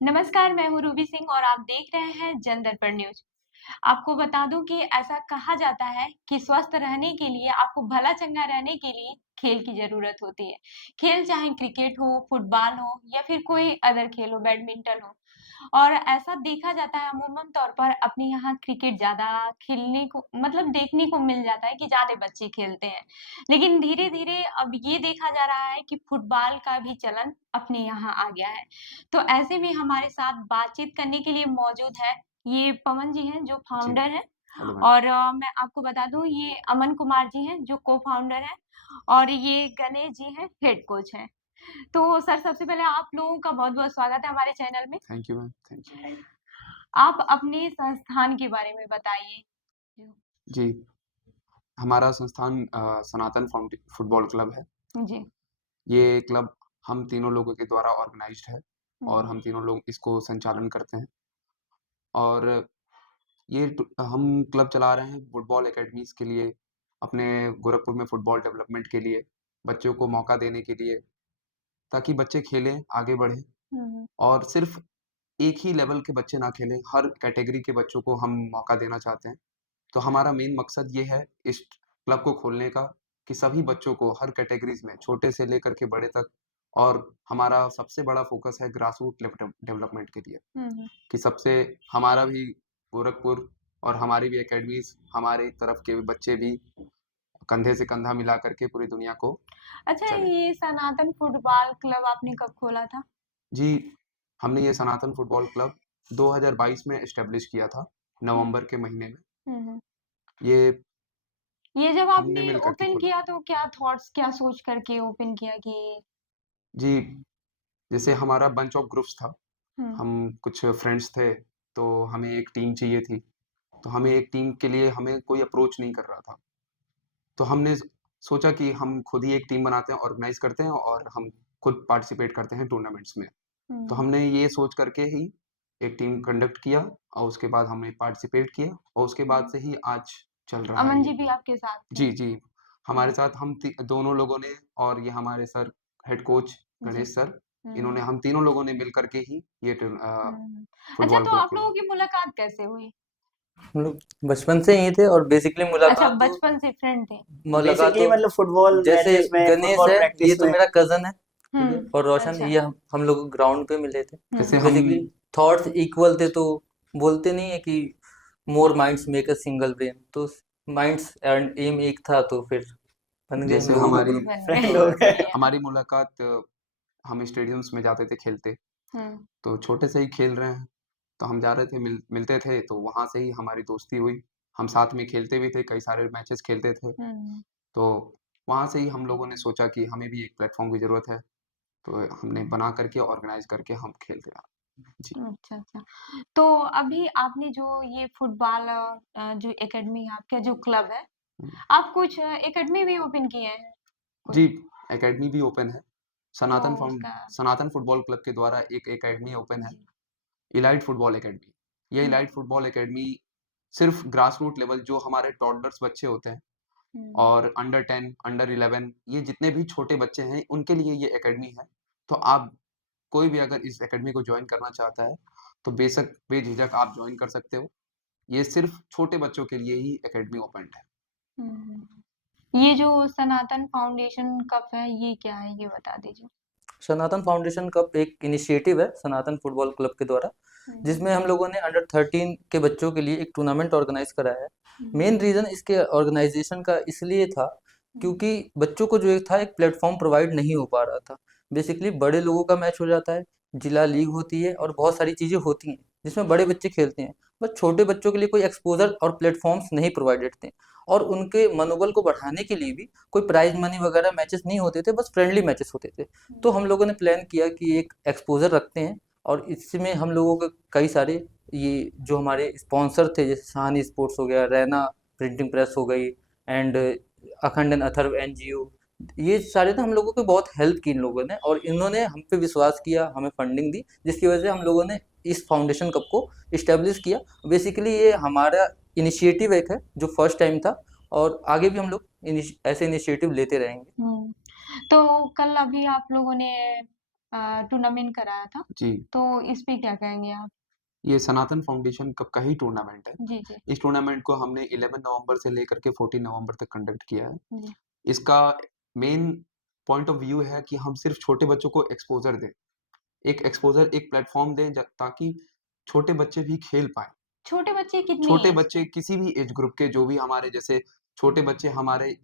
नमस्कार, मैं हूँ रूबी सिंह और आप देख रहे हैं जन दर्पण न्यूज़। आपको बता दूँ कि ऐसा कहा जाता है कि स्वस्थ रहने के लिए, आपको भला-चंगा रहने के लिए खेल की ज़रूरत होती है। खेल चाहे क्रिकेट हो, फुटबॉल हो या फिर कोई अदर खेल हो, बैडमिंटन हो। और ऐसा देखा जाता है अमूमन तौर पर अपने यहाँ क्रिकेट ज़्यादा खेलने को मतलब देखने को मिल जाता है कि ज़्यादा बच्चे खेलते हैं। लेकिन धीरे-धीरे अब ये देखा जा रहा है कि फुटबॉल का भी चलन अपने यहाँ आ गया है। तो ऐसे में हमारे साथ बातचीत करने के लिए मौजूद है, ये पवन जी हैं जो जी, फाउंडर हैं हेलो मैम। और मैं आपको बता दूँ ये अमन कुमार जी हैं जो को-फाउंडर हैं और ये गणेश जी हैं हेड कोच हैं। तो सर सबसे पहले आप लोगों का बहुत-बहुत स्वागत है हमारे चैनल में। Thank you ma'am, thank you. आप अपने संस्थान के बारे में बताइए? जी, हमारा संस्थान सनातन फुटबॉल क्लब है। जी। ये क्लब हम तीनों लोगों के द्वारा ऑर्गनाइज़्ड है और हुँ, हम तीनों लोग इसको संचालन करते हैं और ये हम क्लब चला रहे हैं फुटबॉल अकेडमीज़ के लिए, अपने गोरखपुर में फुटबॉल डेवलपमेंट के लिए, बच्चों को मौका देने के लिए, ताकि बच्चे खेलें, आगे बढ़ें हुँ, और सिर्फ़ एक ही लेवल के बच्चे ना खेलें, हर कैटेगरी के बच्चों को हम मौका देना चाहते हैं। तो हमारा मेन मकसद ये है इस क्लब को खोलने का कि सभी बच्चों को हर कैटेगरीज़ में छोटे से लेकर के बड़े तक और हमारा सबसे बड़ा फ़ोकस है ग्रासरूट डेवलपमेंट के लिए हुँ। कि सबसे हमारा भी गोरखपुर और हमारी भी अकेडमीज़ हमारी तरफ के बच्चे भी कंधे से कंधा मिला कर के पूरी दुनिया को अच्छा चलें। ये सनातन फुटबॉल क्लब आपने कब खोला था? जी, हमने ये सनातन फुटबॉल क्लब 2022 में एस्टेब्लिश किया था, हुँ, नवंबर के महीने में। हुँ, हुँ। ये ये जब हमने आपने मिल कर के ओपन खोला। किया तो क्या थॉट्स क्या सोच कर के ओपन किया कि जी, जैसे हमारा बंच ऑफ ग्रुप्स था, हुँ, हम कुछ फ्रेंड्स थे, तो हमें एक टीम चाहिए थी। तो हमें एक टीम के लिए हमें कोई अप्रोच नहीं कर रहा था। तो हमने सोचा कि हम खुद ही एक टीम बनाते हैं, ऑर्गेनाइज़ करते हैं और हम खुद पार्टिसिपेट करते हैं टूर्नामेंट्स में। तो हुँ। हमने ये सोच कर के ही एक टीम कंडक्ट किया और उसके बाद हमने पार्टिसिपेट किया और उसके बाद हुँ। से ही आज चल रहा है अमन ये। जी भी आपके साथ थे? जी, जी। हमारे हुँ, साथ हम दोनों लोगों ने और ये हमारे सर हेड कोच जी। गणेश सर, हुँ, इन्होंने हुँ, हम तीनों लोगों ने मिल कर के ही ये हुँ। अच्छा फुटबॉल तो क्लब आप खोला। लोगों की मुलाकात कैसे हुई? हम लोग बचपन से यही थे और बेसिकली अच्छा मुलाकात तो बचपन से फ्रेंड थे? मुलाकात बेसिकली तो मतलब फुटबॉल जैसे मैचेस में, गणेश फुटबॉल है, ये प्रैक्टिस तो में। मेरा कज़न है, ठीक है? हुँ, और रोशन, अच्छा। ये हम लोग ग्राउंड पे मिले थे। हुँ, जैसे हुँ। हम बेसिकली थॉट्स इक्वल थे, तो बोलते नहीं है कि more minds make a single brain, तो माइंड्स एंड एम एक था, तो फिर बन गए हम जैसे लोग। हमारी बन फ्रेंड गए, हो अ, सही गए। है। हमारी मुलाकात हम स्टेडियम्स में जाते थे खेलते, हुँ, तो छोटे से ही खेल रहे हैं, तो हम जा रहे थे मिलते थे, तो वहाँ से ही हमारी दोस्ती हुई। हम साथ में खेलते भी थे, कई सारे मैचेस खेलते थे। हुँ। तो वहाँ से ही हम लोगों ने सोचा कि हमें भी एक प्लेटफ़ॉर्म की ज़रूरत है, तो हमने बना करके ऑर्गेनाइज़ करके हम खेलते हैं। जी। अच्छा, अच्छा। तो अभी आपने जो ये फुटबॉल जो एकेडमी है आपका जो क्लब है, हुँ। आप कुछ एकेडमी भी ओपन किए हैं जी, कोई? अकेडमी भी ओपन है। तो उसका सनातन फुटबॉल क्लब के द्वारा एक अकेडमी ओपन है, जी। Elite football academy. ये हुँ, इलाइट फुटबॉल अकेडमी सिर्फ़ ग्रासरूट लेवल जो हमारे टॉडलर्स बच्चे होते हैं हुँ। और अंडर 10, अंडर 11 ये जितने भी छोटे बच्चे हैं, उनके लिए ये अकेडमी है। तो आप कोई भी अगर इस अकेडमी को जॉइन करना चाहता है, तो बेशक बेझिझक आप जॉइन कर सकते हो। ये सिर्फ़ छोटे बच्चों के लिए ही अकेडमी ओपन्ड है। हुँ, हुँ। ये जो सनातन फाउंडेशन कप है, ये क्या है? ये बता दीजिए? सनातन फाउंडेशन कप एक इनिशिएटिव है सनातन फुटबॉल क्लब के द्वारा, हुँ, हुँ। जिसमें हम लोगों ने अंडर 13 के बच्चों के लिए एक टूर्नामेंट ऑर्गेनाइज कराया है। हुँ, मेन रीज़न इसके ऑर्गेनाइजेशन का इसलिए था हुँ, क्योंकि बच्चों को जो एक था, एक प्लेटफॉर्म प्रोवाइड नहीं हो पा रहा था। बेसिकली बड़े लोगों का मैच हो जाता है, जिला लीग होती है और बहुत सारी चीज़ें होती हैं जिसमें बड़े बच्चे खेलते हैं, बट छोटे बच्चों के लिए कोई एक्सपोजर और प्लेटफॉर्म्स नहीं प्रोवाइडेड थे। और उनके मनोबल को बढ़ाने के लिए भी कोई प्राइज मनी वगैरह मैचेस नहीं होते थे, बस फ्रेंडली मैचेस होते थे। तो हुँ, हम लोगों ने प्लान किया कि एक एक्सपोज़र रखते हैं और इसमें हम लोगों के कई सारे ये जो हमारे स्पॉन्सर थे, जैसे सहानी स्पोर्ट्स हो गया, रैना प्रिंटिंग प्रेस हो गई एंड अखंड एंड अथर्व एनजीओ, ये सारे ना हम लोगों की बहुत हेल्प की इन लोगों ने, और इन्होंने हम पे विश्वास किया, हमें फंडिंग दी, जिसकी वजह से हम लोगों ने इस फाउंडेशन कप को इस्टेब्लिश किया। बेसिकली ये हमारा इनिशिएटिव एक है जो फर्स्ट टाइम था, और आगे भी हम लोग ऐसे इनिशिएटिव लेते रहेंगे। हुँ। तो कल अभी आप लोगों ने टूर्नामेंट कराया था। जी। तो इस पे क्या कहेंगे आप? ये सनातन फाउंडेशन का ही टूर्नामेंट है। जी, जी। इस टूर्नामेंट को हमने 11 नवंबर से लेकर के 14 नवंबर तक कंडक्ट किया है। जी। इसका मेन पॉइंट ऑफ व्यू है कि हम सिर्फ छोटे बच्चों को एक्सपोज़र दें। एक एक्सपोज़र, एक प्लेटफ़ॉर्म दें ताकि छोटे बच्चे भी खेल पाएँ। छोटे बच्चे कितनी छोटे एज बच्चे के? किसी भी एज ग्रुप के, जो भी हमारे जैसे छोटे बच्चे हमारे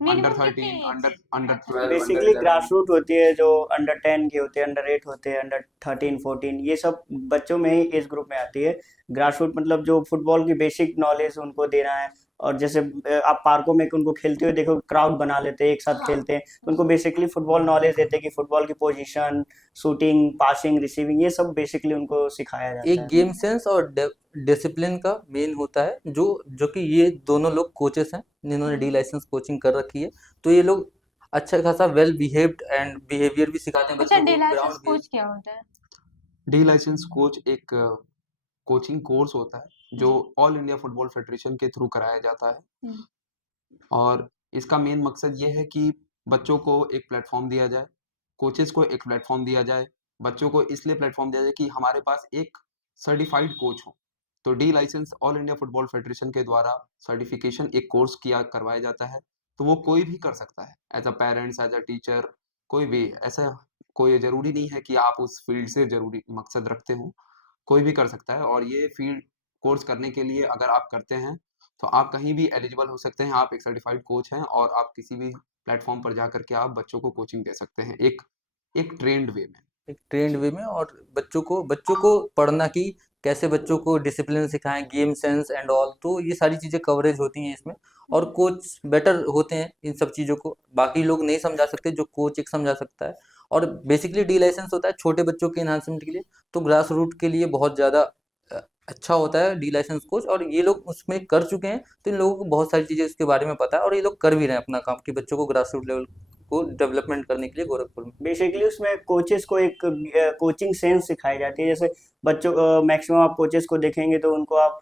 अंडर मिनिमम कितनी 13, एज? अंडर अच्छा। 12, अंडर बेसिकली 11। ग्रास रूट होती है जो अंडर 10 के होते हैं, अंडर 8 होते हैं, अंडर 13 14 ये सब बच्चों में ही एज ग्रुप में आती है। ग्रास रूट मतलब जो फुटबॉल की बेसिक नॉलेज उनको देना है। और जैसे आप पार्कों में उनको खेलते हुए देखो, क्राउड बना लेते हैं, एक साथ हाँ। खेलते हैं, तो उनको बेसिकली फुटबॉल नॉलेज देते हैं कि फुटबॉल की पोजीशन, शूटिंग, पासिंग, रिसीविंग ये सब बेसिकली उनको सिखाया जाता एक है। गेम सेंस और डिसिप्लिन का मेन होता है, जो कि ये दोनों लोग कोचेस हैं जिन्होंने डी लाइसेंस कोचिंग कर ररखी है। तो ये लोग अच्छा खासा वेल बिहेव्ड एंड बिहेवियर भी सिखाते हैं अच्छा, बच्चों को, डेलाइसेंस ग्राउंड कोच क्या होता है? डी लाइसेंस कोच एक कोचिंग कोर्स होता है जो जी। ऑल इंडिया फुटबॉल फेडरेशन के थ्रू कराया जाता है। हुँ। और इसका मेन मकसद ये है कि बच्चों को एक प्लेटफ़ॉर्म दिया जाए, कोचेज़ को एक प्लेटफ़ॉर्म दिया जाए, बच्चों को इसलिए प्लेटफ़ॉर्म दिया जाए कि हमारे पास एक सर्टिफ़ाइड कोच हो। तो D licence All India Football Federation के द्वारा सर्टिफ़िकेशन एक कोर्स करवाया जाता है, तो वो कोई भी कर सकता है, as a parents, as a teacher, कोई भी। ऐसा कोई ज़रूरी नहीं है कि आप उस फ़ील्ड से ज़रूरी मकसद रखते हो, कोई भी कर सकता है। और ये फ़ील्ड कोर्स करने के लिए अगर आप करते हैं, तो आप कहीं भी एलिजिबल हो सकते हैं। आप एक सर्टिफ़ाइड कोच हैं और आप किसी भी प्लेटफ़ॉर्म पर जाकर के आप बच्चों को कोचिंग दे सकते हैं, एक एक ट्रेन्ड वे में। एक ट्रेंड जी। वे में। और बच्चों को पढ़ना की कैसे बच्चों को डिसिप्लिन सिखाएं, गेम सेंस एंड ऑल, तो ये सारी चीज़ें कवरेज होती हैं इसमें। और कोच बेटर होते हैं इन सब चीज़ों को, बाकी लोग नहीं समझा सकते जो कोच एक समझा सकता है। और बेसिकली डी लाइसेंस होता है छोटे बच्चों के इन्हांसमेंट के लिए, तो ग्रास रूट के लिए बहुत ज़्यादा अच्छा होता है डी लाइसेंस कोच। और ये लोग उसमें कर चुके हैं, तो इन लोगों को बहुत सारी चीज़ें उसके बारे में पता है, और ये लोग कर भी रहे हैं अपना काम कि बच्चों को ग्रास रूट लेवल को डेवलपमेंट करने के लिए गोरखपुर में। बेसिकली उसमें कोचेस को एक कोचिंग सेंस सिखाई जाती है। जैसे बच्चों मैक्सिमम आप कोचेस को देखेंगे तो उनको आप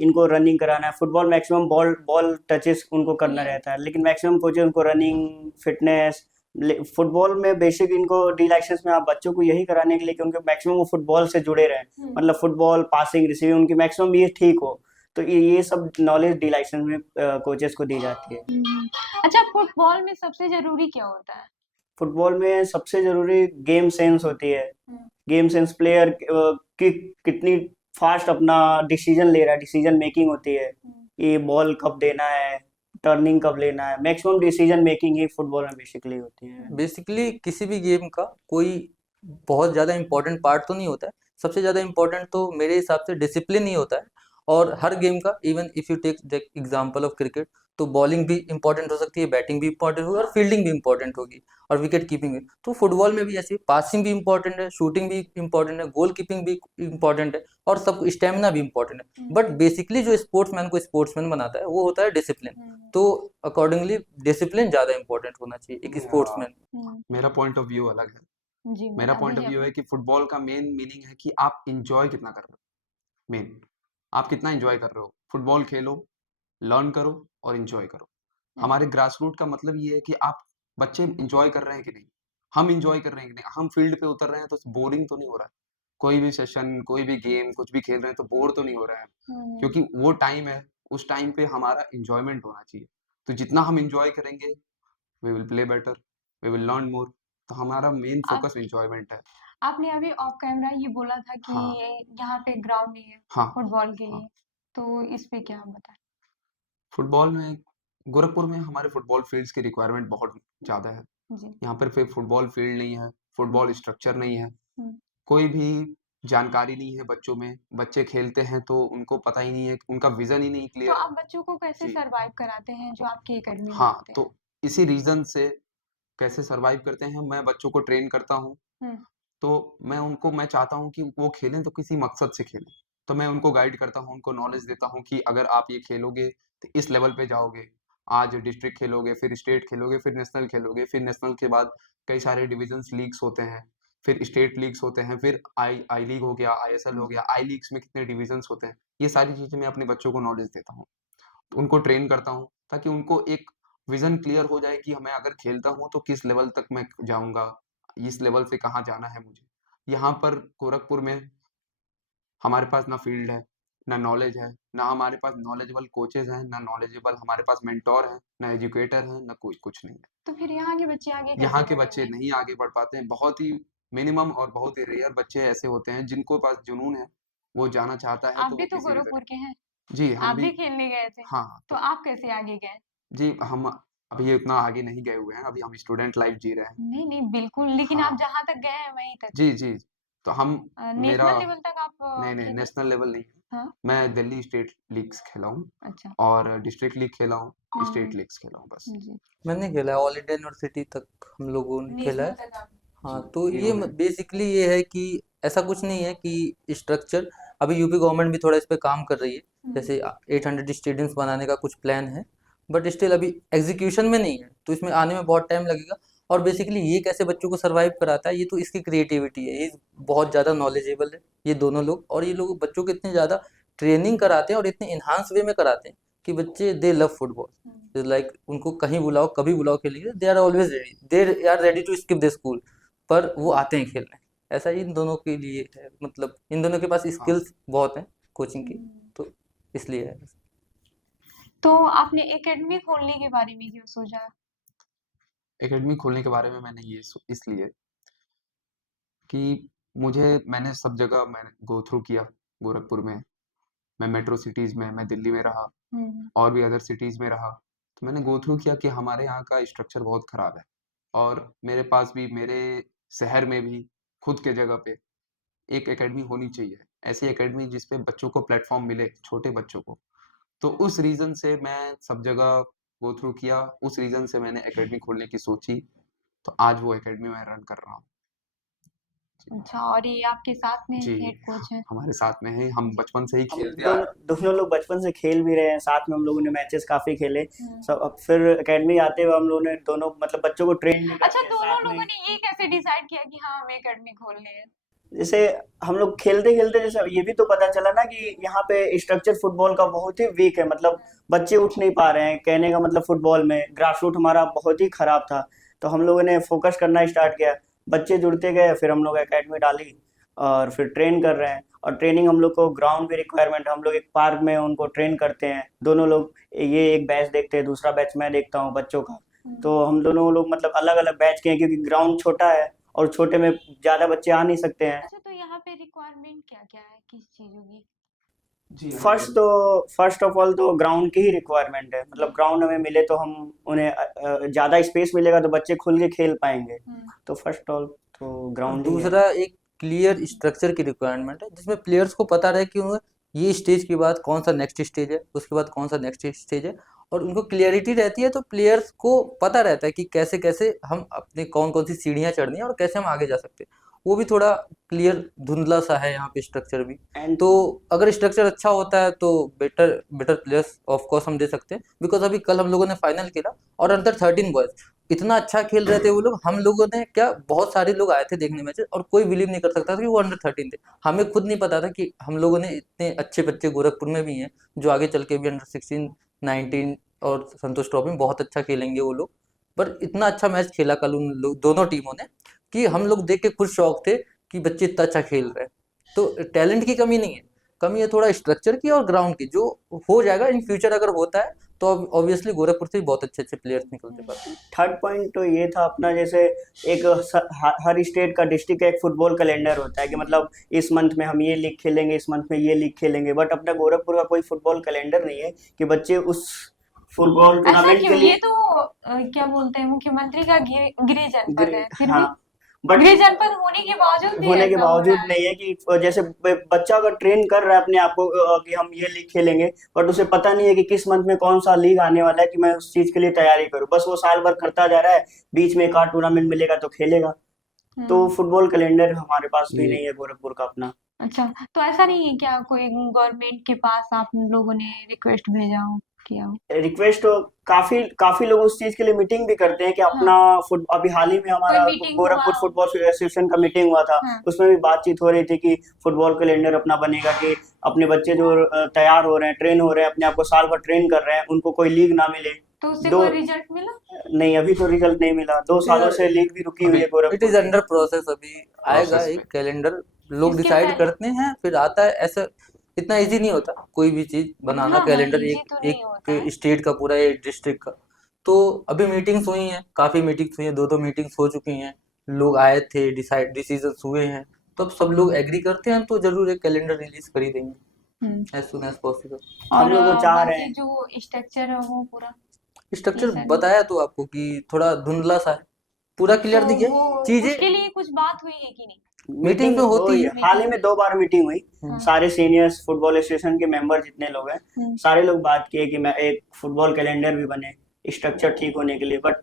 इनको रनिंग कराना है, football maximum ball ball touches उनको करना ये रहता है, लेकिन मैक्सिमम कोचेस उनको रनिंग, फिटनेस, फुटबॉल में बेसिक इनको डी लाइसेंस में आप बच्चों को यही कराने के लिए कि उनके मैक्सिमम वो फुटबॉल से जुड़े रहें, हुँ। मतलब फुटबॉल, पासिंग, रिसीविंग उनकी मैक्सिमम ये ठीक हो। तो ये सब नॉलेज डी लाइसेंस में कोचेस को दी जाती है। हुँ। अच्छा, फुटबॉल में सबसे ज़रूरी क्या होता है? फुटबॉल में सबसे ज़रूरी गेम सेंस होती है। हुँ। गेम सेंस प्लेयर की कितनी फास्ट अपना डिसीजन ले रहा है, डिसीजन मेकिंग होती है। हुँ। ये बॉल कब देना है, टर्निंग कब लेना है, मैक्सिमम डिसीजन मेकिंग ही फुटबॉल में बेसिकली होती है। बेसिकली किसी भी गेम का कोई बहुत ज़्यादा इम्पोर्टेंट पार्ट तो नहीं होता है, सबसे ज़्यादा इम्पोर्टेंट तो मेरे हिसाब से डिसिप्लिन ही होता है। और हर गेम का, even if you take the example of cricket, तो बॉलिंग भी इम्पोर्टेंट हो सकती है, बैटिंग भी इम्पोर्टेंट होगी, और फील्डिंग भी इम्पोर्टेंट होगी, और विकेट कीपिंग भी। तो फुटबॉल में भी ऐसे पासिंग भी इम्पोर्टेंट है, शूटिंग भी इम्पोर्टेंट है, गोल कीपिंग भी इम्पोर्टेंट है, और सब स्टेमिना भी इम्पोर्टेंट है। हुँ। बट बेसिकली जो स्पोर्ट्समैन को स्पोर्ट्समैन बनाता है वो होता है डिसिप्लिन। हुँ। तो अकॉर्डिंगली डिसिप्लिन ज़्यादा इंपॉर्टेंट होना चाहिए एक स्पोर्ट्समैन। हुँ। मेरा पॉइंट ऑफ व्यू अलग है। जी, मेरा बता पॉइंट ऑफ दीजिए व्यू अपना। है कि फुटबॉल का मेन मीनिंग है कि आप एन्जॉय कितना कर रहे हो, मेन। आप कितना एन्जॉय कर रहे हो। फुटबॉल खेलो, लर्न करो और एन्जॉय करो। हुँ। हमारे ग्रासरूट का मतलब ये है कि आप बच्चे एन्जॉय कर रहे हैं कि नहीं? हम एन्जॉय कर रहे हैं कि नहीं? हम फील्ड पे उतर रहे हैं तो बोरिंग तो नहीं हो रहा है। कोई भी सेशन, कोई भी गेम, कुछ भी खेल रहे हैं तो बोर तो नहीं हो रहे हैं। हुँ। क्योंकि वो टाइम है, उस टाइम पे हमारा एन्जॉयमेंट होना चाहिए। तो जितना हम एन्जॉय करेंगे, we will play better, we will learn more. तो हमारा मेन आप फोकस एन्जॉयमेंट है। आपने अभी ऑफ कैमरा ये बोला था कि हाँ, यहाँ पे ग्राउंड नहीं है हाँ, फुटबॉल के हाँ। लिए, तो इस पे क्या आप बताएँ? फुटबॉल में गोरखपुर में हमारे फुटबॉल फील्ड्स की रिक्वायरमेंट बहुत ज़्यादा है। जी। यहाँ पर फिर फुटबॉल फील्ड नहीं है, हुँ। फुटबॉल स्ट्रक्चर नहीं है, हुँ। कोई भी जानकारी नहीं है बच्चों में। बच्चे खेलते हैं तो उनको पता ही नहीं है, उनका विज़न ही नहीं तो क्लियर है। आप बच्चों को कैसे जी, सर्वाइव कराते हैं जो आपकी एकेडमी में हाँ, आते हैं? तो इसी रीज़न से कैसे सर्वाइव करते हैं, मैं बच्चों को ट्रेन करता हूँ। हुँ। तो मैं चाहता हूँ कि वो खेलें तो किसी मकसद से खेलें। तो मैं उनको गाइड करता हूँ, उनको नॉलेज देता हूँ कि अगर आप ये खेलोगे तो इस लेवल पे जाओगे। आज डिस्ट्रिक्ट खेलोगे, फिर स्टेट खेलोगे, फिर नेशनल खेलोगे, फिर नेशनल के बाद कई सारे डिविजन्स लीग्स होते हैं, फिर स्टेट लीग्स होते हैं, फिर आई आई लीग हो गया, आईएसएल हो हुँ। गया, आई लीग्स में कितने डिविजन्स होते हैं। ये सारी चीज़ें मैं अपने बच्चों को नॉलेज देता हूँ। तो उनको ट्रेन करता हूँ ताकि उनको एक विज़न क्लियर हो जाए कि मैं अगर खेलता हूँ तो किस लेवल तक मैं जाऊँगा। इस लेवल से कहाँ जाना है मुझे। यहाँ पर गोरखपुर में हमारे पास ना फील्ड है, ना नॉलेज है, ना हमारे पास नॉलेजेबल कोचेज़ हैं, ना नॉलेजेबल हमारे पास मेंटर हैं, ना एजुकेटर हैं, ना कुछ नहीं है। तो फिर यहाँ के बच्चे आगे कैसे यहाँ के बच्चे बढ़ेंगे? नहीं आगे बढ़ पाते हैं। बहुत ही मिनिमम और बहुत ही रेयर बच्चे ऐसे होते हैं जिनको पास जुनून है, वो जाना चाहता है आप तो भी वो तो किसी भी गोरखपुर तरीके। के हैं, जी, हम आप भी। भी खेलने गए थे, हाँ, तो तो आप कैसे आगे गए? जी, हम अभी उतना आगे नहीं गए हुए हैं, अभी हम स्टूडेंट लाइफ़ जी रहे हैं। नहीं, नहीं, बिल्कुल, लेकिन आप हाँ, जहाँ तक गए हैं वहीं तक। जी, जी। तो हम मेरा नेशनल लेवल तक आप नहीं, खेले? नेशनल लेवल नहीं है। हाँ, मैं दिल्ली स्टेट लीग्स खेला हूँ अच्छा। और डिस्ट्रिक्ट लीग खेला हूँ, स्टेट हुँ, लीग्स खेला हूँ बस। जी। मैंने खेला है, ऑल इंडिया यूनिवर्सिटी तक हम लोगों ने खेला नेशनल है। तक आप हाँ, जी, तो ये इन्होंने बेसिकली ये है कि ऐसा कुछ नहीं है कि स्ट्रक्चर, अभी यूपी गवर्नमेंट भी थोड़ा इस पे काम कर रही है, हुँ, जैसे 800 स्टेडियम्स बनाने का कुछ प्लान है, बट स्टिल अभी एग्जीक्यूशन में नहीं है, तो इसमें आने में बहुत टाइम लगेगा। और बेसिकली ये कैसे बच्चों को सर्वाइव कराता है, ये तो इसकी क्रिएटिविटी है, ये बहुत ज़्यादा नॉलेजेबल है ये दोनों लोग, और ये लोग बच्चों को इतने ज़्यादा ट्रेनिंग कराते हैं और इतने इन्हांस वे में कराते हैं कि बच्चे दे लव हुँ। फुटबॉल, लाइक उनको कहीं बुलाओ कभी बुलाओ के लिए they are always ready, they are ready to skip the school, पर वो आते हैं खेलने। ऐसा ही इन दोनों के लिए है, मतलब इन दोनों के पास हाँ, स्किल्स बहुत हैं कोचिंग की, हुँ। तो इसलिए है। तो आपने एकेडमी खोलने के बारे में क्यों सोचा? एकेडमी खोलने के बारे में मैंने ये इसलिए कि मैंने सब जगह मैंने गो थ्रू किया गोरखपुर में, मैं मेट्रो सिटीज़ में, मैं दिल्ली में रहा हुँ, और भी अदर सिटीज़ में रहा। तो मैंने गो थ्रू किया कि हमारे यहाँ का स्ट्रक्चर बहुत ख़राब है और मेरे पास भी मेरे शहर में भी खुद के जगह पे एक एकेडमी होनी चाहिए। ऐसी एकेडमी जिस पे बच्चों को प्लेटफ़ॉर्म मिले, छोटे बच्चों को। तो उस रीज़न से मैं सब जगह गो थ्रू किया, उस रीज़न से मैंने एकेडमी खोलने की सोची, तो आज वो एकेडमी मैं रन कर रहा हूँ। अच्छा, और ये आपके साथ में जी, हेड कोच हैं? हमारे साथ में हैं, हम बचपन से ही हम खेलते आ दोनों रहे हैं। दोनों लोग बचपन से खेल भी रहे हैं, साथ में हम लोगों ने मैचेस काफ़ी खेले। हुँ। सब अब फिर एकेडमी आते हुए हम लोगों ने दोनों मतलब बच्चों को ट्रेन भी अच्छा, करते हैं दोनों साथ में। लोगों ने ये कैसे डिसाइड किया कि हाँ, हमें एकेडमी खोलनी है? जैसे हम लोग खेलते-खेलते जैसे ये भी तो पता चला ना कि यहाँ पे स्ट्रक्चर फुटबॉल का बहुत ही वीक है, मतलब बच्चे उठ नहीं पा रहे हैं। कहने का मतलब फुटबॉल में ग्रासरूट हमारा बहुत ही खराब था। तो हम लोगों ने फोकस करना स्टार्ट किया। बच्चे जुड़ते गए, फिर हम लोग एकेडमी डाली और फिर ट्रेन कर रहे हैं। और ट्रेनिंग हम लोग को ग्राउंड भी रिक्वायरमेंट है, हम लोग एक पार्क में उनको ट्रेन करते हैं। दोनों लोग ये एक बैच देखते हैं, दूसरा बैच मैं देखता हूँ बच्चों का। हुँ। तो हम दोनों लोग मतलब अलग-अलग बैच के हैं क्योंकि ग्राउंड छोटा है और छोटे में ज़्यादा बच्चे आ नहीं सकते हैं। अच्छा, तो यहाँ पे रिक्वायरमेंट क्या-क्या है, किस चीज़ों की? जी, फर्स्ट ऑफ ऑल तो ग्राउंड की ही रिक्वायरमेंट है, मतलब ग्राउंड हमें मिले तो हम उन्हें ज़्यादा स्पेस मिलेगा तो बच्चे खुल के खेल पाएंगे। हुँ। तो फर्स्ट ऑल तो और ग्राउंड ही है। दूसरा एक क्लियर स्ट्रक्चर की रिक्वायरमेंट है, जिसमें प्लेयर्स को पता रहे कि उन्हें ये स्टेज के बाद कौन सा नेक्स्ट स्टेज है, उसके बाद कौन सा नेक्स्ट स्टेज है, और उनको क्लियरिटी रहती है, तो प्लेयर्स को पता रहता है कि कैसे कैसे हम अपने कौन कौन सी सीढ़ियाँ चढ़नी है और कैसे हम आगे जा सकते हैं। वो भी थोड़ा क्लियर धुंधला सा है यहाँ पे स्ट्रक्चर भी। एंड तो अगर स्ट्रक्चर अच्छा होता है तो better better players of course हम दे सकते हैं, बिकॉज अभी कल हम लोगों ने फाइनल खेला और अंडर 13 बॉयज इतना अच्छा खेल रहे थे वो लोग, हम लोगों ने क्या, बहुत सारे लोग आए थे देखने मैचेस और कोई बिलीव नहीं कर सकता था कि वो अंडर 13 थे। हमें खुद नहीं पता था कि हम लोगों ने इतने अच्छे बच्चे गोरखपुर में भी हैं जो आगे चल के भी अंडर 16 19 और संतोष ट्रॉफी में बहुत अच्छा खेलेंगे वो लोग। पर इतना अच्छा मैच खेला कल उन लोग दोनों टीमों ने कि हम लोग देख के खुद शौक थे कि बच्चे इतना अच्छा खेल रहे हैं। तो टैलेंट की कमी नहीं है, कमी है थोड़ा स्ट्रक्चर की और ग्राउंड की, जो हो जाएगा इन फ्यूचर अगर होता है तो ऑब्वियसली गोरखपुर से भी बहुत अच्छे अच्छे प्लेयर्स निकलते पास। थर्ड पॉइंट तो ये था अपना, जैसे एक हर स्टेट का डिस्ट्रिक्ट का एक फुटबॉल कैलेंडर होता है कि मतलब इस मंथ में हम ये लीग खेलेंगे, इस मंथ में ये लीग खेलेंगे, बट अपना गोरखपुर का कोई फुटबॉल कैलेंडर नहीं है कि बच्चे उस फुटबॉल ऐसा टूर्नामेंट क्यों? के लिए ये तो क्या बोलते हैं, मुख्यमंत्री का गृह जनपद है, फिर भी हाँ, बट गृह जनपद होने के बावजूद भी होने के ऐसा हो बावजूद रहा है। नहीं है कि जैसे बच्चा अगर ट्रेन कर रहा है अपने आप को कि हम ये लीग खेलेंगे, बट उसे पता नहीं है कि किस मंथ में कौन सा लीग आने वाला है कि मैं उस चीज के लिए तैयारी करूं। बस वो साल भर करता जा रहा है, बीच में एक आध टूर्नामेंट मिलेगा तो खेलेगा। तो हुँ। फुटबॉल कैलेंडर हमारे पास भी ये नहीं है गोरखपुर का अपना। अच्छा, तो ऐसा नहीं है क्या कोई गवर्नमेंट के पास आप लोगों ने रिक्वेस्ट भेजा हो, किया हो? रिक्वेस्ट तो काफी काफी लोग उस चीज के लिए मीटिंग भी करते हैं कि अपना हाँ, फुट अभी हाल ही में कोई हमारा मीटिंग हुआ गोरखपुर हो? फुटबॉल एसोसिएशन का मीटिंग हुआ था, हाँ, उसमें भी बातचीत हो रही थी कि फुटबॉल कैलेंडर अपना बनेगा कि अपने बच्चे जो तैयार हो रहे हैं, ट्रेन हो रहे हैं, अपने आप को साल भर ट्रेन कर रहे हैं, उनको कोई लीग ना मिले तो उससे दो कोई रिजल्ट मिला? नहीं, अभी तो रिजल्ट नहीं मिला, 2 सालों से लीग भी रुकी हुई अभी है इट गोरखपुर इज की। अंडर प्रोसेस, अभी आएगा प्रोसेस एक पे। कैलेंडर, लोग इसके डिसाइड पहले करते हैं फिर आता है। ऐसा इतना इजी नहीं होता कोई भी चीज बनाना, हाँ हाँ, कैलेंडर इजी एक तो नहीं होता है। एक स्टेट का पूरा, एक डिस्ट्रिक्ट का। तो अभी मीटिंग्स हुई हैं, काफी मीटिंग्स हुई हैं, 2 मीटिंग्स हो चुकी हैं, लोग आए थे, डिसीजन हुए हैं। तो अब सब लोग एग्री करते हैं तो जरूर एक कैलेंडर रिलीज कर ही देंगे एज सुन एज पॉसिबल। हम और लोग तो चाह रहे बाकी हैं। जो स्ट्रक्चर है वो पूरा स्ट्रक्चर कैसा है? बताया तो आपको कि थोड़ा धुंधला सा है, पूरा तो क्लियर दिखे वो चीजें। उसके लिए कुछ बात हुई है कि नहीं? मीटिंग मीटिंग तो हो होती ही है। है, हाल ही में 2 बार मीटिंग हुई। हाँ। सारे सीनियर्स फुटबॉल एसोसिएशन के मेंबर जितने लोग हैं, हम्म। सारे लोग बात किए कि मैं एक फुटबॉल कैलेंडर भी बने, स्ट्रक्चर ठीक होने के लिए। बट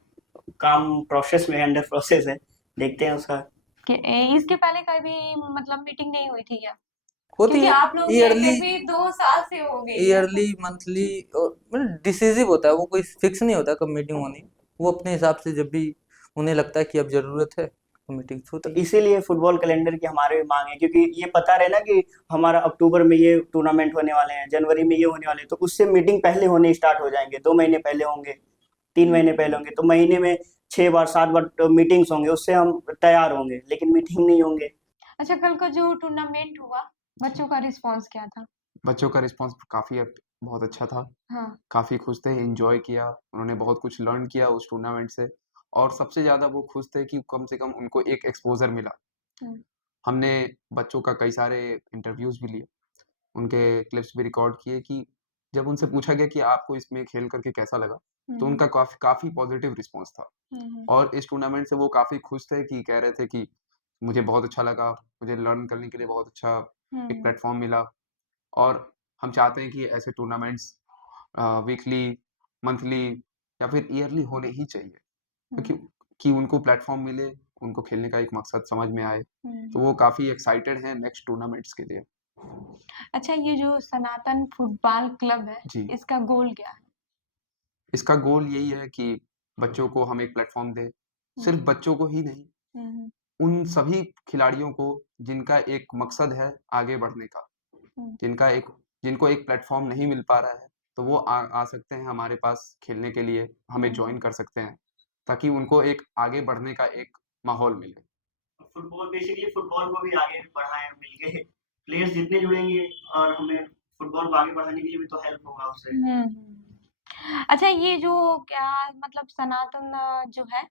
काम प्रोसेस में, अंडर प्रोसेस है, देखते हैं उसका। इसके पहले कभी मतलब मीटिंग नहीं हुई थी क्या? होती क्योंकि है आप लोग गए ईयरली, थे भी 2 साल से हो गई है। ईयरली मंथली, और मतलब डिसिसिव होता है वो, कोई फिक्स नहीं होता कब मीटिंग होनी। वो अपने हिसाब से जब भी उन्हें लगता है कि अब जरूरत है तो मीटिंग्स तो होती है। इसीलिए फुटबॉल कैलेंडर की हमारे भी मांग है, क्योंकि ये पता रहे ना कि हमारा अक्टूबर में ये टूर्नामेंट होने वाले हैं, जनवरी में ये होने वाले हैं, तो उससे मीटिंग पहले होने स्टार्ट हो जाएंगे। 2 महीने पहले होंगे, 3 महीने पहले होंगे, तो महीने में 6 बार 7 बार मीटिंग्स होंगे, उससे हम तैयार होंगे। लेकिन मीटिंग नहीं होंगे। अच्छा, कल का जो टूर्नामेंट हुआ, बच्चों का रिस्पांस क्या था? बच्चों का रिस्पॉन्स काफ़ी बहुत अच्छा था। हाँ। काफ़ी खुश थे, एन्जॉय किया, उन्होंने बहुत कुछ लर्न किया उस टूर्नामेंट से। और सबसे ज़्यादा वो खुश थे कि कम से कम उनको एक एक्सपोज़र मिला। हम्म। हमने बच्चों का कई सारे इंटरव्यूज़ भी लिए, उनके क्लिप्स भी रिकॉर्ड किए कि जब उनसे पूछा गया कि आपको इसमें खेल करके कैसा लगा, तो उनका काफ़ी काफ़ी पॉज़िटिव रिस्पॉन्स था। हम्म। और इस टूर्नामेंट से वो काफ़ी खुश थे कि कह रहे थे कि मुझे बहुत अच्छा लगा, मुझे लर्न करने के लिए बहुत अच्छा एक प्लेटफ़ॉर्म मिला। और हम चाहते हैं कि ऐसे टूर्नामेंट्स वीकली, मंथली या फिर ईयरली होने ही चाहिए, क्योंकि कि उनको प्लेटफ़ॉर्म मिले, उनको खेलने का एक मकसद समझ में आए। तो वो काफ़ी एक्साइटेड हैं नेक्स्ट टूर्नामेंट्स के लिए। अच्छा, ये जो सनातन फुटबॉल क्लब है, जी, इसका गोल क्या है? इसका गोल यही है कि बच्चों को हम एक प्लेटफ़ॉर्म दें, सिर्फ़ बच्चों को ही नहीं, हम्म। उन सभी खिलाड़ियों को जिनका एक मकसद है आगे बढ़ने का, हम्म। जिनका एक जिनको एक प्लेटफ़ॉर्म नहीं मिल पा रहा है, तो वो आ सकते हैं हमारे पास खेलने के लिए, हमें जॉइन कर सकते हैं, ताकि उनको एक आगे बढ़ने का एक माहौल मिले। फुटबॉल बेसिकली, फुटबॉल को भी आगे बढ़ाएं मिलके। प्लेयर्स जितने जुड़ेंगे और हमें फुटबॉल को आगे बढ़ाने के लिए भी तो हेल्प होगा उससे। अच्छा, ये जो क्या मतलब सनातन जो है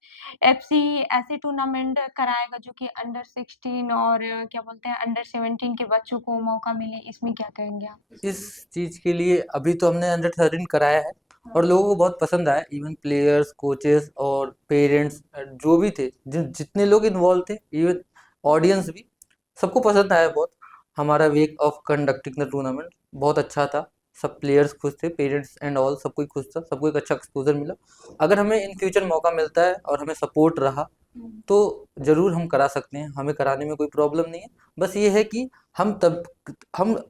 एफसी ऐसे टूर्नामेंट कराएगा जो कि अंडर 16 और क्या बोलते हैं अंडर 17 के बच्चों को मौका मिले, इसमें क्या कहेंगे आप? इस चीज के लिए अभी तो हमने अंडर 13 कराया है और लोगों को बहुत पसंद आया। इवन प्लेयर्स, कोचेस और पेरेंट्स जो भी थे, जितने लोग इन्वॉल्व थे, इवन ऑडियंस भी, सबको पसंद आया बहुत। हमारा way of conducting the tournament बहुत अच्छा था, सब प्लेयर्स खुश थे, पेरेंट्स एंड ऑल, सब कोई खुश था, सबको एक अच्छा एक्सपोजर मिला। अगर हमें इन फ्यूचर मौका मिलता है और हमें सपोर्ट रहा तो ज़रूर हम करा सकते हैं, हमें कराने में कोई प्रॉब्लम नहीं है। बस ये है कि हम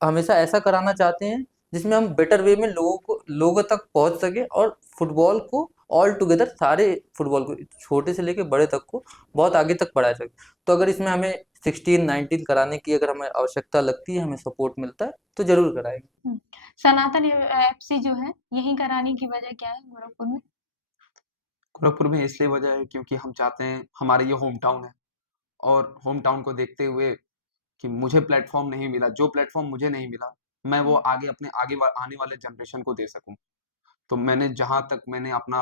हमेशा ऐसा कराना चाहते हैं जिसमें हम बेटर वे में लोगों तक पहुंच सके और फुटबॉल को ऑल टुगेदर, सारे फुटबॉल को, छोटे से लेके बड़े तक को बहुत आगे तक बढ़ाया सके। तो अगर इसमें हमें 16-19 कराने की अगर हमें आवश्यकता लगती है, हमें सपोर्ट मिलता है तो जरूर कराएंगे। सनातन एफसी जो है यही कराने की वजह क्या है गोरखपुर में? गोरखपुर में इसलिए वजह है क्योंकि हम चाहते हैं, हमारा ये होम टाउन है और होम टाउन को देखते हुए कि मुझे प्लेटफ़ॉर्म नहीं मिला, जो प्लेटफ़ॉर्म मुझे नहीं मिला, मैं वो आगे अपने आने वाले जनरेशन को दे सकूँ। तो मैंने जहाँ तक मैंने अपना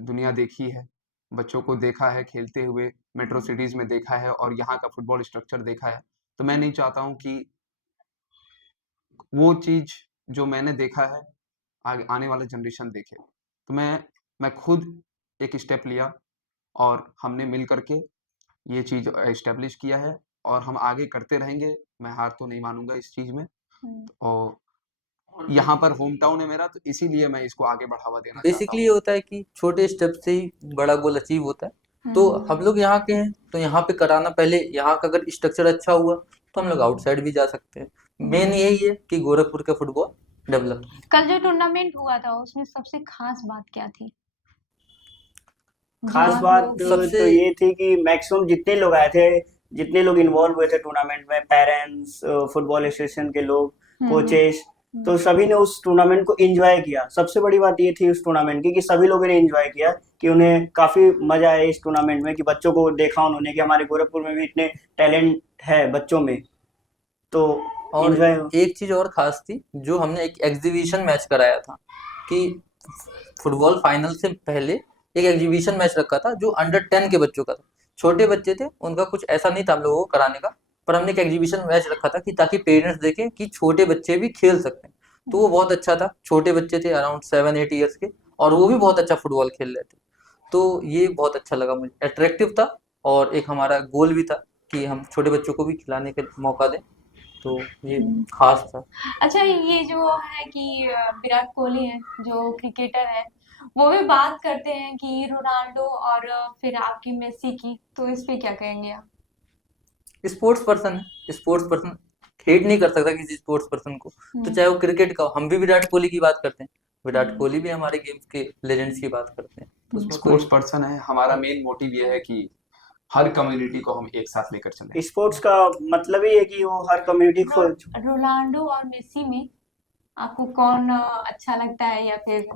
दुनिया देखी है, बच्चों को देखा है खेलते हुए, मेट्रो सिटीज़ में देखा है और यहाँ का फुटबॉल स्ट्रक्चर देखा है, तो मैं नहीं चाहता हूँ कि वो चीज़ जो मैंने देखा है, आगे आने वाला जनरेशन देखे। तो मैं खुद एक स्टेप लिया और हमने मिल कर के ये चीज़ एस्टेब्लिश किया है और हम आगे करते रहेंगे। मैं हार तो नहीं मानूँगा इस चीज़ में। और यहाँ पर होम टाउन है मेरा, तो इसीलिए मैं इसको आगे बढ़ावा देना चाहता बेसिकली हूँ। ये होता है कि छोटे स्टेप से ही बड़ा गोल अचीव होता है। तो हम लोग यहाँ के हैं तो यहाँ पे कराना, पहले यहाँ का अगर स्ट्रक्चर अच्छा हुआ तो हम लोग आउटसाइड भी जा सकते हैं। मेन यही है कि गोरखपुर का फुटबॉल डेवलप। कल जो टूर्नामेंट हुआ था उसमें सबसे खास बात क्या थी? जो खास आप बात लोग सबसे तो ये थी कि मैक्सिमम जितने लोग आए थे, जितने लोग इन्वॉल्व हुए थे टूर्नामेंट में, पेरेंट्स, फुटबॉल एसोसिएशन के लोग, कोचेस, तो सभी ने उस टूर्नामेंट को एंजॉय किया। सबसे बड़ी बात ये थी उस टूर्नामेंट की कि सभी लोगों ने एंजॉय किया, कि उन्हें काफी मजा आया इस टूर्नामेंट में, कि बच्चों को देखा उन्होंने कि हमारे गोरखपुर में भी इतने टैलेंट है बच्चों में, तो और एंजॉय। एक चीज और खास थी, जो हमने एक एग्जीबिशन मैच कराया था कि फुटबॉल फाइनल से पहले एक एग्जीबिशन मैच रखा था जो अंडर 10 के बच्चों का था। छोटे बच्चे थे, उनका कुछ ऐसा नहीं था हम लोगों को कराने का, पर हमने एक एग्जीबिशन मैच रखा था कि ताकि पेरेंट्स देखें कि छोटे बच्चे भी खेल सकते हैं। तो वो बहुत अच्छा था। छोटे बच्चे थे अराउंड 7-8 ईयर्स के, और वो भी बहुत अच्छा फुटबॉल खेल रहे थे। तो ये बहुत अच्छा लगा मुझे, अट्रैक्टिव था, और एक हमारा गोल भी था कि हम छोटे बच्चों को भी खिलाने का मौका दें। तो ये हम्म। खास था। अच्छा, ये जो है कि विराट कोहली है जो क्रिकेटर है, वो भी बात करते हैं कि रोनाल्डो और फिर आपकी मेसी की, तो इस पे क्या कहेंगे आप? स्पोर्ट्स पर्सन है, स्पोर्ट्स पर्सन हेट नहीं कर सकता किसी स्पोर्ट्स पर्सन को। तो हम्म। चाहे वो क्रिकेट का हो, हम भी विराट कोहली की बात करते हैं, विराट हम्म। कोहली भी हमारे गेम्स के लेजेंड्स की बात करते हैं, तो उसमें स्पोर्ट्स कोई पर्सन है, हमारा मेन मोटिव ये है कि हर कम्युनिटी को हम एक साथ लेकर चलें। स्पोर्ट्स का मतलब ही है कि वो हर कम्युनिटी को। रोनाल्डो और मेसी में आपको कौन अच्छा लगता है, या फिर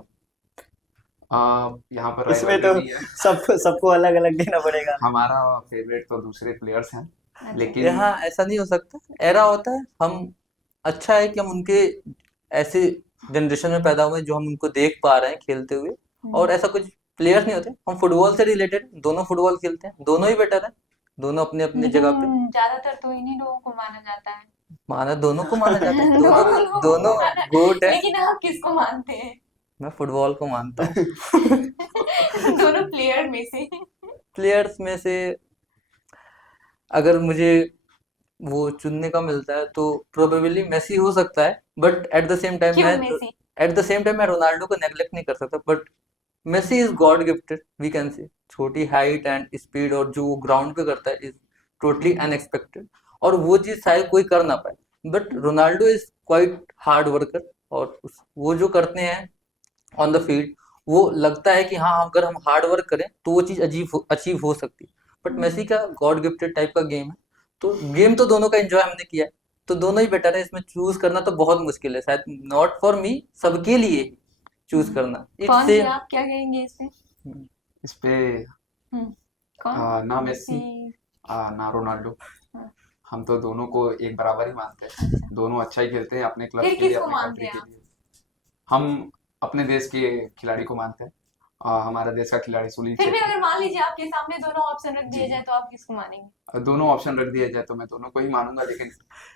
यहाँ पर इसमें तो राइवलरी भी है। सबको अलग अलग देना पड़ेगा। हमारा फेवरेट तो दूसरे प्लेयर्स हैं, अच्छा। लेकिन यहाँ ऐसा नहीं हो सकता, एरा होता है। हम अच्छा है कि हम उनके ऐसे जनरेशन में पैदा हुए जो हम उनको देख पा रहे हैं खेलते हुए, और ऐसा कुछ प्लेयर्स नहीं होते। हम फुटबॉल से रिलेटेड, दोनों फुटबॉल खेलते हैं, दोनों ही बेटर है, दोनों अपने अपने जगह पे। लेकिन ज्यादातर तो इन्हीं लोगों को माना जाता है। दोनों को माना जाता है, दोनों दोनों लोगों को दोनों माना, गोट है। लेकिन आप किसको मानते हैं? मैं फुटबॉल को मानता हूँ। दोनों प्लेयर में से? प्लेयर्स में से अगर मुझे वो चुनने का मिलता है तो प्रोबेबली मेसी हो सकता है, but at the same time क्यों मैं मेसी? रोनाल्डो को नेग्लेक्ट नहीं कर सकता। But Messi is god gifted, we can say. छोटी हाइट एंड स्पीड, और जो वो ग्राउंड पे करता है इज टोटली अनएक्सपेक्टेड, और वो चीज शायद कोई कर ना पाए। But Ronaldo is quite hard worker, और वो जो करते हैं ऑन द फील्ड, वो लगता है कि हाँ, अगर हम हार्ड वर्क करें तो वो चीज अचीव हो सकती है। बट मेसी का गॉड गिफ्टेड टाइप का गेम है, तो गेम तो दोनों का एंजॉय हमने किया है, तो दोनों ही बेटर है। इसमें चूज करना तो बहुत मुश्किल है, शायद नॉट फॉर मी, सबके लिए चूज करना इट्स कौन से सेम। आप क्या कहेंगे इससे? इस पे कौन? ना मेसी ना रोनाल्डो, हाँ। हम तो दोनों को एक बराबर ही मानते हैं। अच्छा। दोनों अच्छा ही खेलते हैं अपने क्लब फिर के लिए, किसको अपने मानते कंट्री हैं के आप? लिए। हम अपने देश के खिलाड़ी को मानते हैं। हमारा देश का खिलाड़ी सुनील फिर भी छेत्री। अगर मान लीजिए आपके सामने दोनों ऑप्शन रख दिए जी। जाए, तो आप किसको मानेंगे? दोनों ऑप्शन रख दिया जाए तो मैं दोनों को ही मानूंगा, लेकिन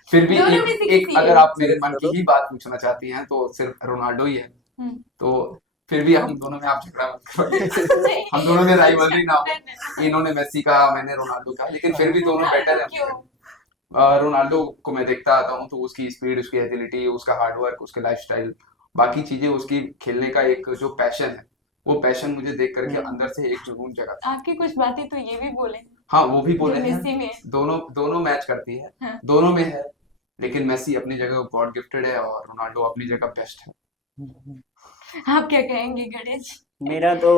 फिर भी दोनों में से एक किसी अगर को? आप मेरे मन की करो। ही बात पूछना चाहती हैं तो सिर्फ रोनाल्डो ही है। हम्म। तो फिर भी हम दोनों में आप झगड़ा मत करोगे। नहीं। हम दोनों में राइवलरी ना नहीं, हो, इन्होंने मेसी का, मैंने रोनाल्डो का, लेकिन फिर भी दोनों बेटर है अपनी क्यों? जगह। रोनाल्डो को मैं देखता आता हूँ तो उसकी स्पीड, उसकी एजिलिटी, उसका हार्डवर्क, उसके लाइफस्टाइल, बाकी चीजें, उसकी खेलने का एक जो पैशन है, वो पैशन मुझे देख करके अंदर से एक जुनून जगाता है। आपकी कुछ बातें तो ये भी बोले हाँ, वो भी जो बोले हैं। मेसी में है। दोनों दोनों मैच करती है, हाँ। दोनों में है, लेकिन मेसी अपनी जगह गॉड गिफ्टेड है और रोनाल्डो अपनी जगह बेस्ट है। आप क्या कहेंगे गणेश? मेरा तो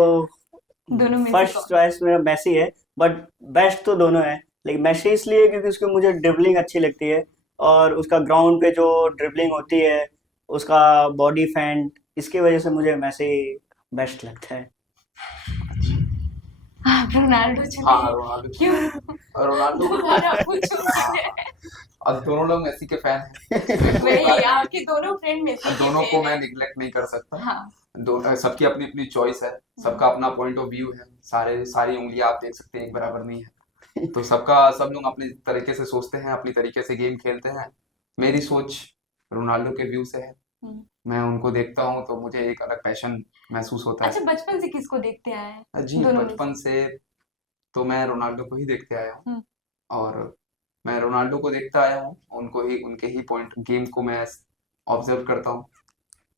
दोनों में से फर्स्ट कौन? चॉइस मेरा मेसी है, बट बेस्ट तो दोनों है। लेकिन मेसी इसलिए क्योंकि उसको मुझे ड्रिबलिंग अच्छी लगती है, और उसका ग्राउंड पे जो ड्रिबलिंग होती है, उसका बॉडी फेंट, इसकी वजह से मुझे मेसी बेस्ट लगता है। आप रोनाल्डो हाँ, चुने? रोनाल्डो क्यों? रोनाल्डो दोबारा पूछो हाँ, मुझे। अब दोनों लोग मेसी के फैन हैं। वही, आपके दोनों फ्रेंड मेसी के दोनों को फैन मैं हैं। निग्लेक्ट नहीं कर सकता। हाँ। सबकी अपनी अपनी चॉइस है, सबका अपना पॉइंट ऑफ व्यू है, सारी उंगलियां आप देख सकते हैं एक बराबर नहीं है। तो सब लोग अपने तरीके से सोचते हैं, अपनी तरीके से गेम खेलते हैं। मेरी सोच रोनाल्डो के व्यू से है, मैं उनको देखता हूँ तो मुझे एक अलग पैशन महसूस होता अच्छा, है। बचपन से किसको देखते आए हैं जी, दोनों में बचपन से तो मैं रोनाल्डो को ही देखते आया हूँ, और मैं रोनाल्डो को देखता आया हूँ, उनके ही पॉइंट गेम को मैं ऑब्जर्व करता हूँ,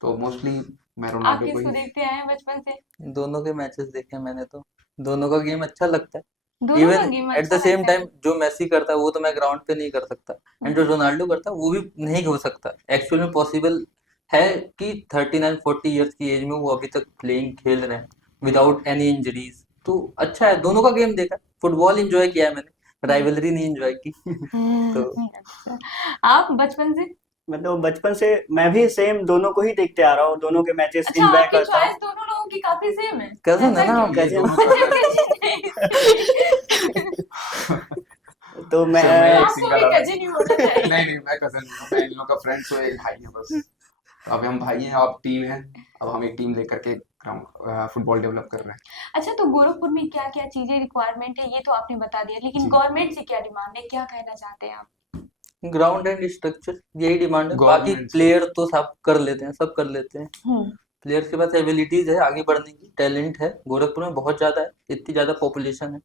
तो मोस्टली मैं आप रोनाल्डो को किसको ही। देखते आए हैं बचपन से? दोनों के मैचेस देखे मैंने, तो दोनों का गेम अच्छा लगता है। दोनों का इवन गेम एट अच्छा द सेम लगता है। टाइम जो मेसी करता है वो तो मैं ग्राउंड पे नहीं कर सकता, एंड जो रोनाल्डो करता है वो भी नहीं हो सकता। एक्चुअल में पॉसिबल है कि 39-40 ईयर्स की एज में वो अभी तक प्लेइंग खेल रहे हैं विदाउट एनी इंजरीज। तो अच्छा है, दोनों का गेम देखा, फुटबॉल एंजॉय किया है मैंने, राइवलरी नहीं एंजॉय की। तो अच्छा। आप बचपन से? मतलब बचपन से मैं भी सेम दोनों को ही देखते आ रहा हूँ, दोनों के मैचेस अच्छा, एंजॉय आपकी करता हूँ। चॉइस दोनों लोगों की काफी सेम है, कजन है ऐसा ना क्यों? हम ये कजन दोनों अच्छा, कजन कजिन है इसलिए। तो मैं सिर्फ मैं तो एक आपको सिंगल भी और कजिन ही होना चाहिए। नहीं नहीं, मैं कजन नहीं हूँ, मैं इन लोगों का फ्रेंड्स हूँ, एक भाई है बस। तो अभी हम भाई हैं, अब टीम है, अब हम एक टीम लेकर के ग्राउंड फुटबॉल डेवलप कर रहे हैं। अच्छा, तो गोरखपुर में क्या-क्या चीजें रिक्वायरमेंट है ये तो आपने बता दिया, लेकिन जी, गवर्नमेंट से क्या डिमांड है, क्या कहना चाहते हैं आप? ग्राउंड एंड स्ट्रक्चर यही डिमांड है, बाकी गवर्नमेंट से प्लेयर तो सब कर लेते हैं, सब कर लेते हैं। हम्म। प्लेयर्स के पास एबिलिटीज है आगे बढ़ने की, टैलेंट है, गोरखपुर में बहुत ज़्यादा है, इतनी ज़्यादा पॉपुलेशन है,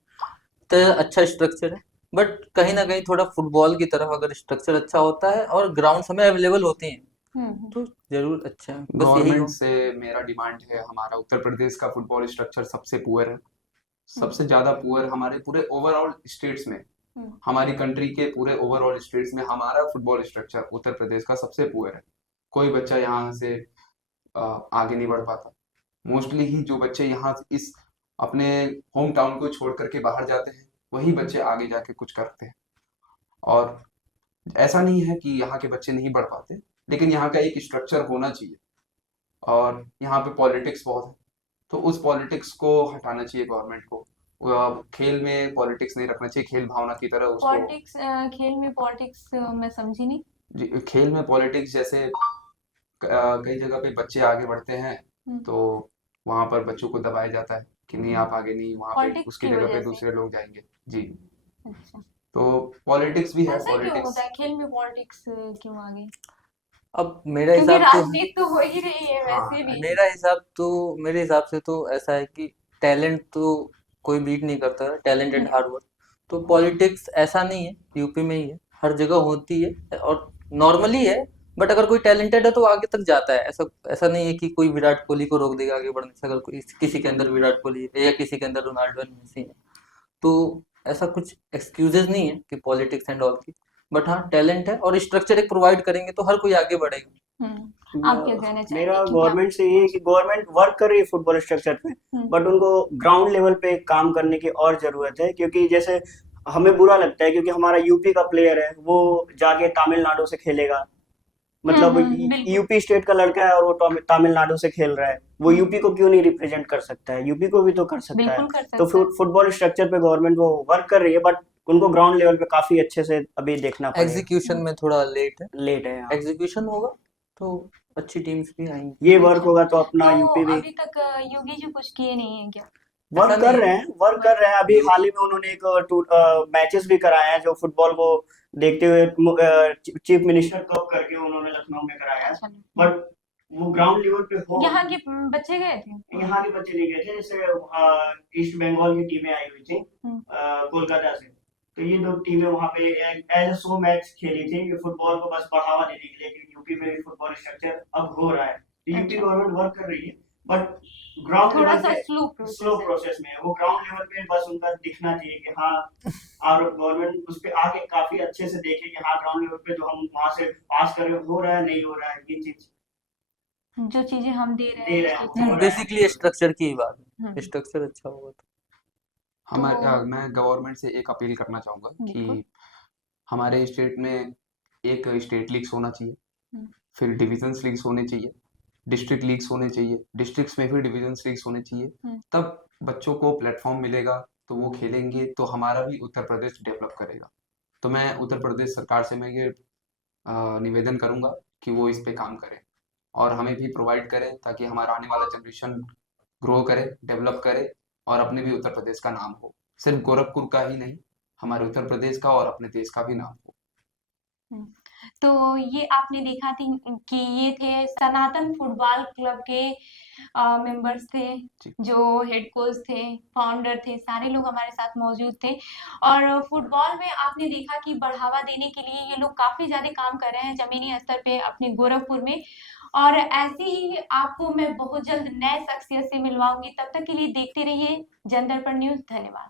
तो अच्छा स्ट्रक्चर है। बट कहीं ना कहीं थोड़ा फुटबॉल की तरफ अगर स्ट्रक्चर अच्छा होता है और ग्राउंड समय अवेलेबल होते हैं हम्म। तो जरूर अच्छा है, बस यही गवर्नमेंट हो। से मेरा डिमांड है, हमारा उत्तर प्रदेश का फुटबॉल स्ट्रक्चर सबसे पुअर है, हम्म। सबसे ज्यादा पुअर हमारे पूरे ओवरऑल स्टेट्स में, हम्म। हमारी कंट्री के पूरे ओवरऑल स्टेट्स में हमारा फुटबॉल स्ट्रक्चर उत्तर प्रदेश का सबसे पुअर है। कोई बच्चा यहाँ से आगे नहीं बढ़ पाता। मोस्टली ही जो बच्चे यहाँ इस अपने होम टाउन को छोड़ करके बाहर जाते हैं, वही बच्चे आगे जाके कुछ करते हैं। और ऐसा नहीं है कि यहाँ के बच्चे नहीं बढ़ पाते, लेकिन यहाँ का एक स्ट्रक्चर होना चाहिए। और यहाँ पे पॉलिटिक्स बहुत है, तो उस पॉलिटिक्स को हटाना चाहिए गवर्नमेंट को। खेल में पॉलिटिक्स नहीं रखना चाहिए, खेल भावना की तरह उसको। पॉलिटिक्स, खेल में पॉलिटिक्स मैं समझी नहीं। खेल में पॉलिटिक्स जैसे कई जगह पे बच्चे आगे बढ़ते हैं, हम्म। तो वहां पर बच्चों को दबाया जाता है कि नहीं आप आगे नहीं, वहां पे पॉलिटिक्स उसकी की जगह पे वजह से। दूसरे लोग जाएंगे। जी, अच्छा, तो पॉलिटिक्स भी है, ऐसा क्यों पॉलिटिक्स। होता है, खेल में पॉलिटिक्स क्यों आ गई? अब मेरा क्योंकि हिसाब तो राजनीति तो हो ही रही है हाँ, वैसे भी। मेरे हिसाब से तो ऐसा है कि टैलेंट तो कोई बीट नहीं करता, talent and hmm. Hard work. तो पॉलिटिक्स ऐसा नहीं है, यूपी में ही है, हर जगह होती है और नॉर्मली है। बट अगर कोई टैलेंटेड है तो आगे तक जाता है, ऐसा ऐसा नहीं है कि कोई विराट कोहली को रोक देगा आगे बढ़ने से, अगर कोई किसी के अंदर विराट कोहली है या किसी के अंदर रोनाल्डो एंड मेसी है। तो ऐसा कुछ एक्सक्यूजेस नहीं है कि पॉलिटिक्स एंड ऑल की। बट हाँ, टैलेंट है और स्ट्रक्चर एक प्रोवाइड करेंगे तो हर कोई आगे बढ़ेगा। आप क्या कहना चाहेंगे मेरा कि क्या? गवर्नमेंट से ये है कि गवर्नमेंट वर्क कर रही है फुटबॉल स्ट्रक्चर पे, बट उनको ग्राउंड लेवल पे काम करने की और जरूरत है। क्योंकि जैसे हमें बुरा लगता है क्योंकि हमारा यूपी का प्लेयर है, वो जाके तमिलनाडु से खेलेगा, मतलब बिल्कुल। यूपी स्टेट का लड़का है और वो तमिलनाडु से खेल रहा है, वो यूपी को क्यों नहीं रिप्रेजेंट कर सकता है? यूपी को भी तो कर सकता है। बिल्कुल कर तो सकता है। फुटबॉल स्ट्रक्चर पे गवर्नमेंट वो वर्क कर रही है, बट उनको ग्राउंड लेवल पे काफी अच्छे से अभी देखना पड़ेगा। एग्जीक्यूशन में थोड़ा लेट है, लेट है यहाँ। एग्जीक्यूशन होगा तो अच्छी टीम्स भी आएंगी। ये वर्क अच्छा, होगा तो अपना तो यूपी भी अभी तक योगी जी कुछ किए नहीं है क्या? ऐसा वर्क कर नहीं रहे है। हैं, वर्क कर रहे हैं। अभी हाल ही में उन्होंने एक मैचेस भी कराए हैं जो फुटबॉल को देखते हुए, चीफ मिनिस्टर कप करके उन्होंने लखनऊ में कराया है। अच्छा। बट वो ग्राउंड लेवल पे हो, यहाँ के बच्चे गए थे? यहाँ के बच्चे नहीं गए थे। जैसे ईस्ट बंगाल की टीमें आई हुई थी कोलकाता से, तो ये दो टीमें वहां पे एज सो मैच खेली थी कि फुटबॉल को बस बढ़ावा देने के लिए कि यूपी में भी फुटबॉल स्ट्रक्चर अब हो रहा है। तो यूपी अच्छा। गवर्नमेंट वर्क कर रही है, बट ग्राउंड थोड़ा लेवल सा पे स्लो स्लो प्रोसेस है। प्रोसेस में है। वो ग्राउंड लेवल पे बस उनका दिखना चाहिए कि हाँ, और गवर्नमेंट उस पे आके काफी अच्छे से देखे कि हाँ ग्राउंड लेवल पे जो हम वहां से पास कर रहे हो रहा है नहीं हो रहा है, ये चीज जो चीजें हम दे रहे दे हैं रहे हैं स्टेट हो रहा है। बेसिकली स्ट्रक्चर की ही बात है, हम्म। स्ट्रक्चर अच्छा होगा तो। मैं गवर्नमेंट से एक अपील करना चाहूँगा बिल्कुल। कि हमारे स्टेट में एक स्टेट लीग्स होना चाहिए, हम्म। फिर डिविजन्स लीग्स होने चाहिए, डिस्ट्रिक्ट लीग्स होने चाहिए, डिस्ट्रिक्ट्स में भी डिविजन्स लीग्स होने चाहिए। हम्म। तब बच्चों को प्लेटफॉर्म मिलेगा, तो वो खेलेंगे, तो हमारा भी उत्तर प्रदेश डेवलप करेगा। तो मैं उत्तर प्रदेश सरकार से मैं ये निवेदन करूंगा कि वो इस पे काम करें और हमें भी प्रोवाइड करें, ताकि हमारा आने वाला जनरेशन ग्रो करे, डेवलप करे और अपने भी उत्तर प्रदेश का नाम हो। सिर्फ गोरखपुर का ही नहीं, हमारे उत्तर प्रदेश का और अपने देश का भी नाम हो। हम्म। तो ये आपने देखा थी कि ये थे सनातन फुटबॉल क्लब के मेंबर्स थे, जी। जो हेड कोच थे, फाउंडर थे, सारे लोग हमारे साथ मौजूद थे। और फुटबॉल में आपने देखा कि बढ़ावा देने के लिए ये लोग काफी ज्यादा काम कर रहे हैं जमीनी स्तर पे अपने गोरखपुर में। और ऐसे ही आपको मैं बहुत जल्द नए शख्सियत से मिलवाऊंगी। तब तक के लिए देखते रहिए जन दर्पण न्यूज। धन्यवाद।